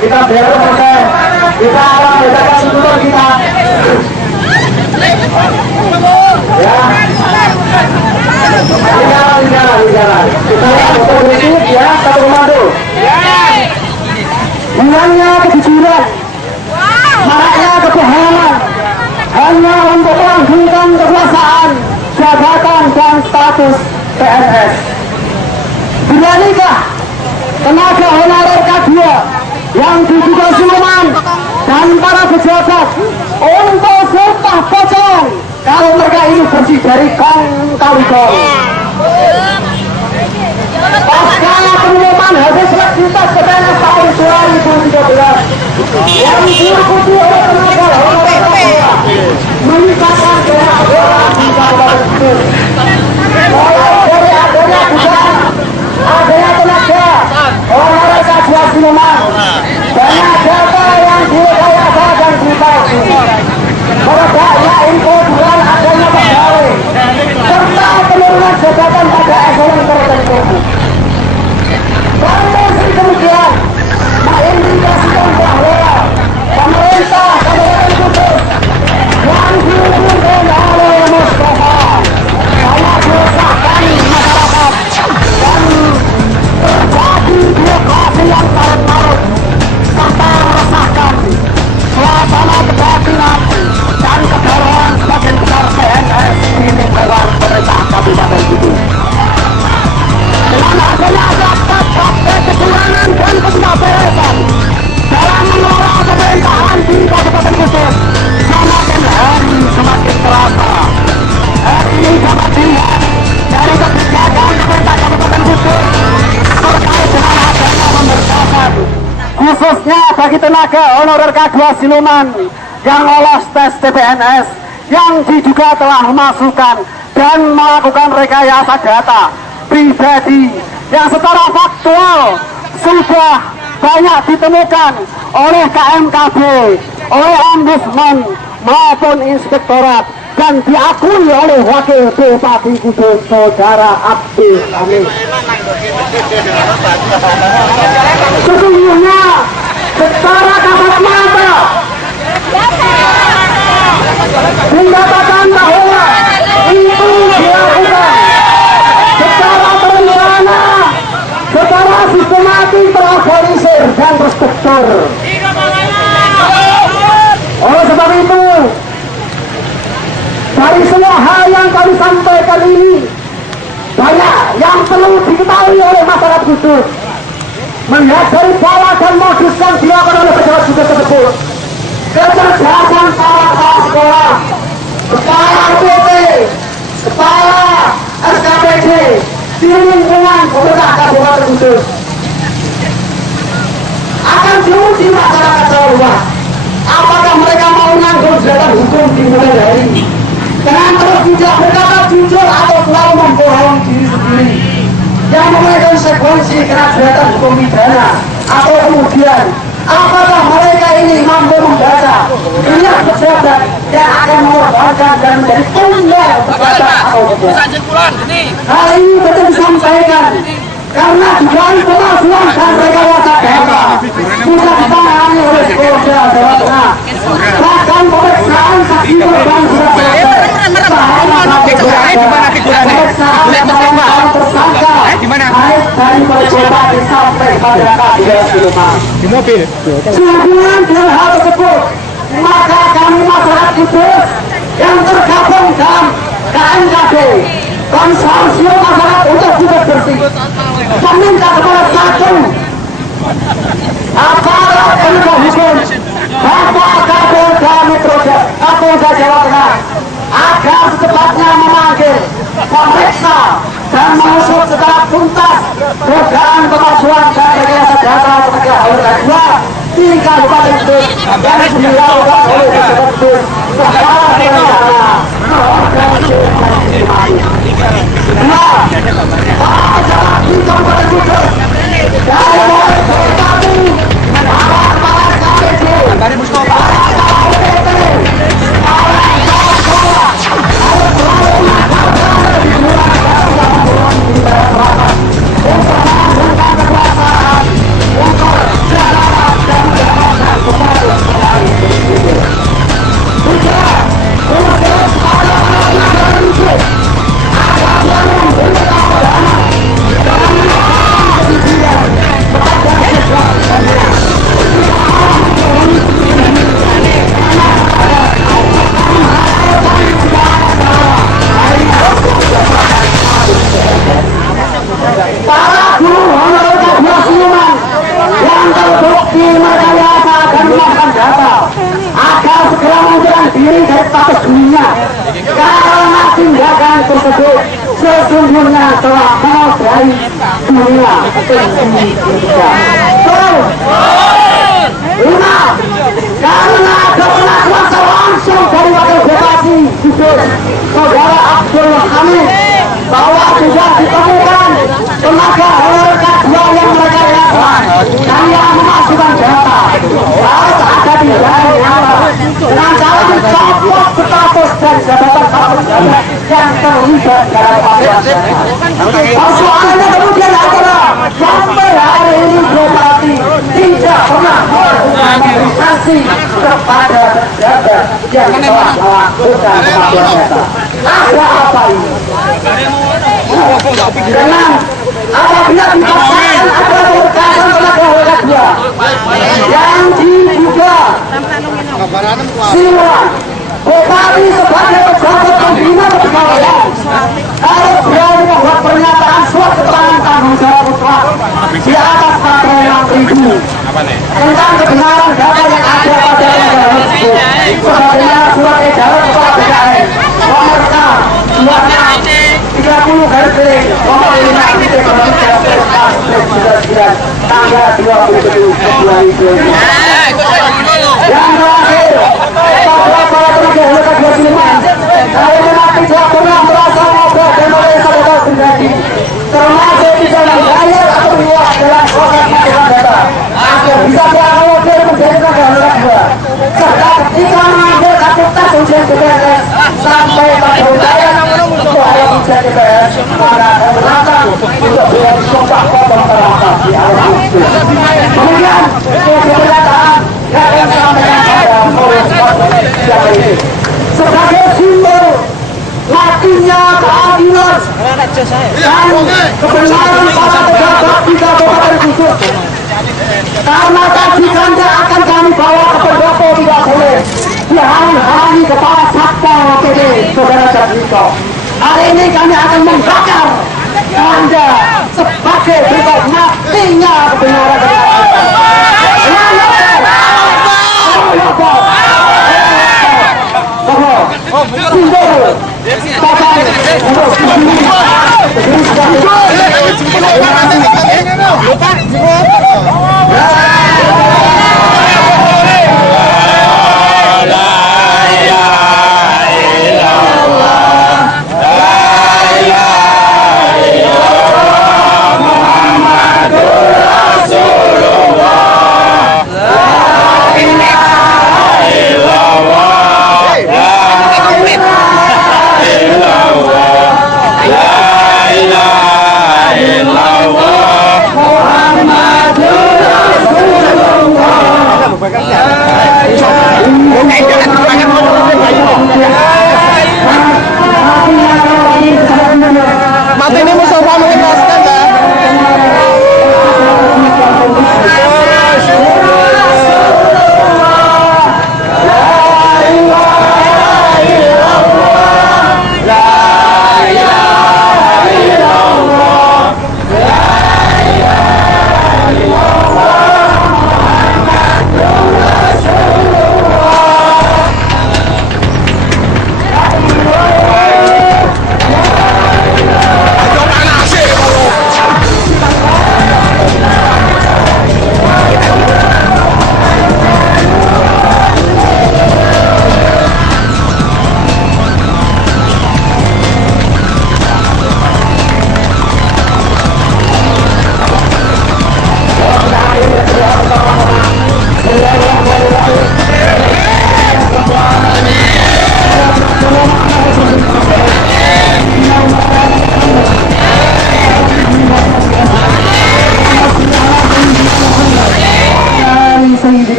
kita belok proses. Kita akan menjaga struktur kita. Ya. Jalan. Kita motor berisik ya, satu komando. Hilangnya kejujuran, maraknya kebohongan, hanya untuk melanggengkan kekuasaan, jabatan dan status PNS. Beranikah tenaga honorer K2 yang diduga siluman dan para pejabat untuk sumpah pocong kalau mereka ini bersih dari kong kali kong? Pasca pengumuman hasil seleksi tes PNS tahun 2013 yang diikuti oleh tenaga honorer K2 meningkatkan keadaan di Kabupaten Kudus. Mulai dari adanya dugaan adanya tenaga honorer K2 siluman, banyak data yang direkayasa dan dipalsu, meredaknya info dugaan adanya pegawai serta penurunan jabatan pada eselon tertentu. Kondisi demikian mengindikasikan bahwa pemerintah Kabupaten Kudus yang dipimpin oleh Mustafa banyak meresahkan masyarakat dan terjadi birokrasi yang tarut-marut serta meresahkan suasana kebatinan dan kegaduhan sebagian besar PNS di lingkungan pemerintah Kabupaten Kudus. Dengan adanya praktek kecurangan dan ketidakberesan dalam mengelola pemerintahan di Kabupaten Kudus semakin hari semakin terasa. Hari ini dapat dilihat dari kebijakan pemerintah Kabupaten Kudus terkait dengan adanya pemberkasan khususnya bagi tenaga honorer K2 siluman yang lolos tes TPNS yang diduga telah memasukkan dan melakukan rekayasa data pribadi yang secara faktual sudah banyak ditemukan oleh KMKB, oleh Ombudsman maupun Inspektorat dan diakui oleh Wakil Bupati Kudus Saudara Abdul Amin. Sesungguhnya secara kasat mata dikatakan bahwa itu dilakukan secara terencana, secara sistematis, terorganisir dan terstruktur. Oleh sebab itu, dari semua hal yang kami sampaikan ini, banyak yang perlu diketahui oleh masyarakat Kudus. Melihat dari pola dan modus yang dilakukan oleh pejabat Kudus tersebut, kecerdasan para sekolah, kepala UPT, kepala SKPD di lingkungan pemerintah Kabupaten Kudus akan diuji masyarakat Jawa luas. Apakah mereka mau menanggung jalan hukum dimulai dari ini dengan terus tidak berkata jujur atau selalu membohongi diri sendiri yang memulai konsekuensi kejahatan hukum pidana, atau kemudian apakah mereka ini mampu membaca pilihan pejabat yang akan mengorbankan dan menjadi tunggal pejabat atau pejabat. Hal ini betul disampaikan karena dugaan pemalsuan dan rekayasa data sudah ditangani oleh Polda Jawa Tengah. Bahkan pemeriksaan saksi korban sudah selesai. Pemeriksaan tersangka baik dari Polda sampai pada K2 siluman. Di mobil. Sehubungan dengan hal tersebut, maka kami masyarakat Kudus yang tergabung dalam KMKB, Konsorsium Masyarakat untuk Kudus Bersih, meminta kepada satu aparat penegak hukum Bapak Kapolda Metro Kapolda Jawa Tengah agar secepatnya memanggil, memeriksa dan mengusut secara tuntas dugaan pemalsuan dan rekayasa data tenaga honorer K2 di Kabupaten Kudus yang dilakukan oleh pejabat Kudus secara terencana, terorganisir. Masyarakat di Kabupaten Kudus dari mulai Bupati, para KPD, para KPD, para sekolah, harus selalu melakukan dimulai di masyarakat untuk menangguhkan kekuasaan, untuk jalan dan bukti merekayasa dan memasang data agar segera mengundurkan diri dari status dunia karena tindakan tersebut sesungguhnya telah menodai dunia Indonesia. Lima, karena ada pengakuan langsung dari wakil bupati Kudus Saudara Abdul Hamid bahwa sudah ditemukan tenaga honorer K2 yang merekayasa dan yang memasukkan data harus ada di dalam dengan cara mencopot status dan jabatan pejabat yang terlibat dalam pembahasan. Persoalannya kemudian adalah sampai hari ini bupati tidak pernah memberi sanksi kepada pejabat yang telah melakukan pengakuan data. Ada apa ini? Dengan apabila dipaksakan ada perkasan tenaga honorer K2 yang diduga siluan, bupati sebagai pejabat pembina kepegawaian harus berani membuat pernyataan surat keterangan tanggung jawab mutlak di atas materi 6.000 tentang kebenaran data yang ada pada lembaga tersebut sebagaimana surat edaran kepala BKN nomor K 26/30 nomor 5/19 tanggal 27 Februari 2020. Yang terakhir, bahwa para tenaga honorer K2 siluman kalau memang tidak pernah merasa ngobrol dan merasa data pribadi termasuk tidak membayar atau menyuap dalam proses masukkan data agar bisa diakomodir menjadi tenaga honorer K2 serta ketika mengambil aktivitas ujian TPS sampai pada undangan untuk alat ujian TPS para penantang untuk bisa disumpah potong terangkat di alam itu. Kemudian pernyataan yang akan sampaikan pada siapa ini sebagai simbol matinya keadilan dan kebenaran para pejabat di Kabupaten Kudus. Karena tadi Anda akan kami bawa ke pendopo tidak boleh dihalangi kepala Satpol PP Saudara Jadwiko. Hari ini kami akan membakar Anda sebagai berikut matinya kebenaran dan mati ini Mustafa mengikhlaskan ya.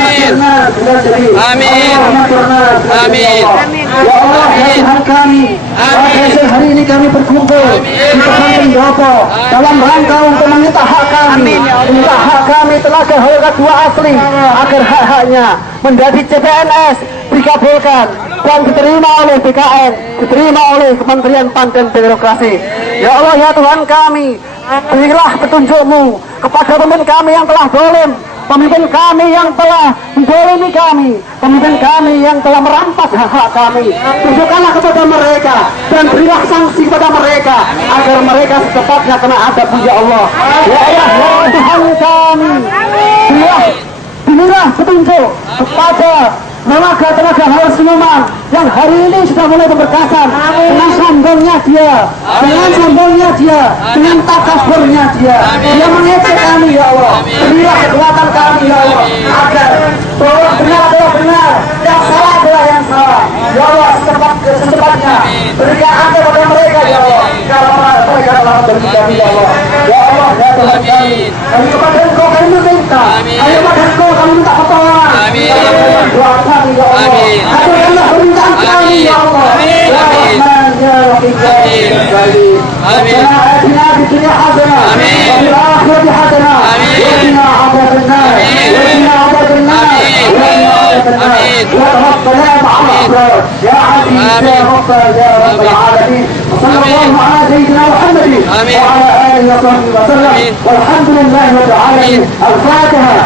Amin. jadi. Amin. Amin. Ya Allah, ya Tuhan kami. Hasil hari ini kami berkumpul di depan pendopo dalam rangka untuk meminta hak kami. Minta hak kami tenaga honorer 2 asli agar hak-haknya menjadi CPNS dikabulkan dan diterima oleh BKN, diterima oleh Kementerian PAN dan Birokrasi. Ya Allah, ya Tuhan kami, berilah petunjuk-Mu kepada pemimpin kami yang telah zalim, pemimpin kami yang telah menzalimi kami, pemimpin kami yang telah merampas hak-hak kami. Tunjukkanlah kepada mereka dan berilah sanksi kepada mereka agar mereka secepatnya kena azab ya Allah. Ya Allah, ya Tuhan kami, berilah petunjuk kepada tenaga Haur Siluman yang hari ini sudah mulai berberkasan dengan sombongnya dia, dengan takabburnya dia mengecek kami ya Allah. Berilah kekuatan kami ya Allah agar bahwa benar adalah benar, yang salah adalah yang salah ya Allah. Secepatnya berikan ajar kepada mereka ya Allah, kalau mereka telah memberi kami ya Allah. Ya Allah, ya Tuhan kami, kepada Engkau kami meminta, kepada Engkau kami minta pertolongan. Doa kami ya Allah, aturkanlah permintaan kami ya Allah. Ya Rahman ya Rahim ya Rahim. Rabbana atina fid dunya hasanah wa fil akhirati hasanah wa qina adzabannar وتوفنا مع الأبرار يا عزيز يا غفار يا رب العالمين. وصلى الله على سيدنا محمد وعلى آله وصحبه وسلم والحمد لله رب العالمين. الفاتحة.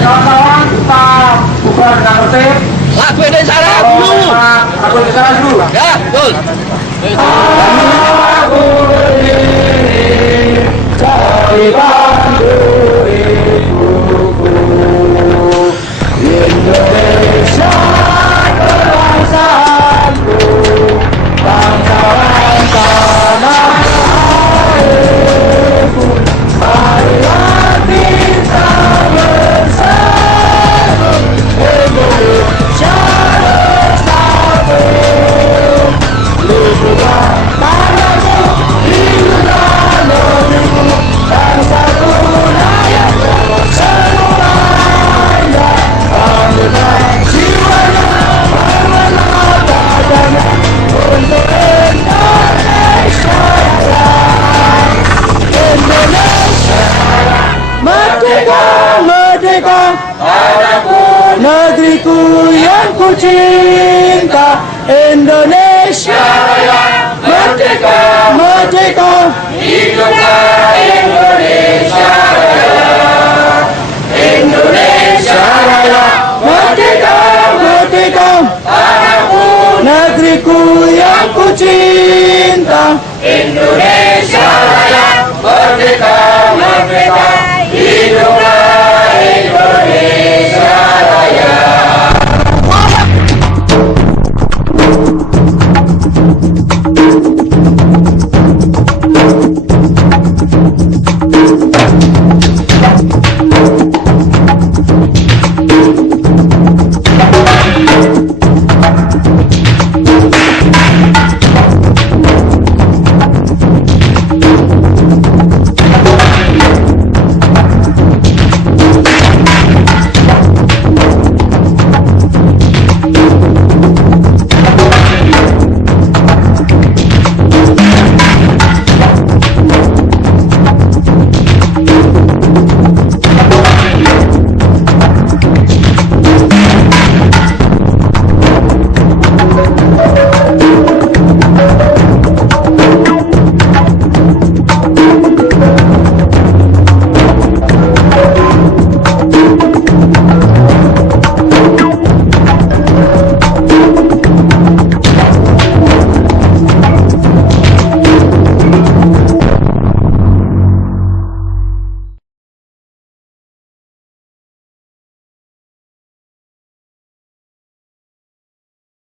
Kawan-kawan, kita buka dengan tertib. Lagu Indonesia Raya dulu. Lagu Indonesia Raya dulu. Ya, betul. Aku berdiri dari Bandung ibuku, Indonesia kebangsaanku, bangsawan tanah airku. Marilah kita bersatu, Indonesia bersatu. Lupakan tanahmu, hiduplah negerimu, bangsaku rakyatku semuanya. Ambillah jiwanya, bangunlah badannya untuk Indonesia Raya. Indonesia merdeka, merdeka, negeriku yang ku cinta. Indonesia Raya merdeka, merdeka, hiduplah Indonesia Raya. Indonesia Raya merdeka, merdeka, tanahku, negeriku yang ku cinta.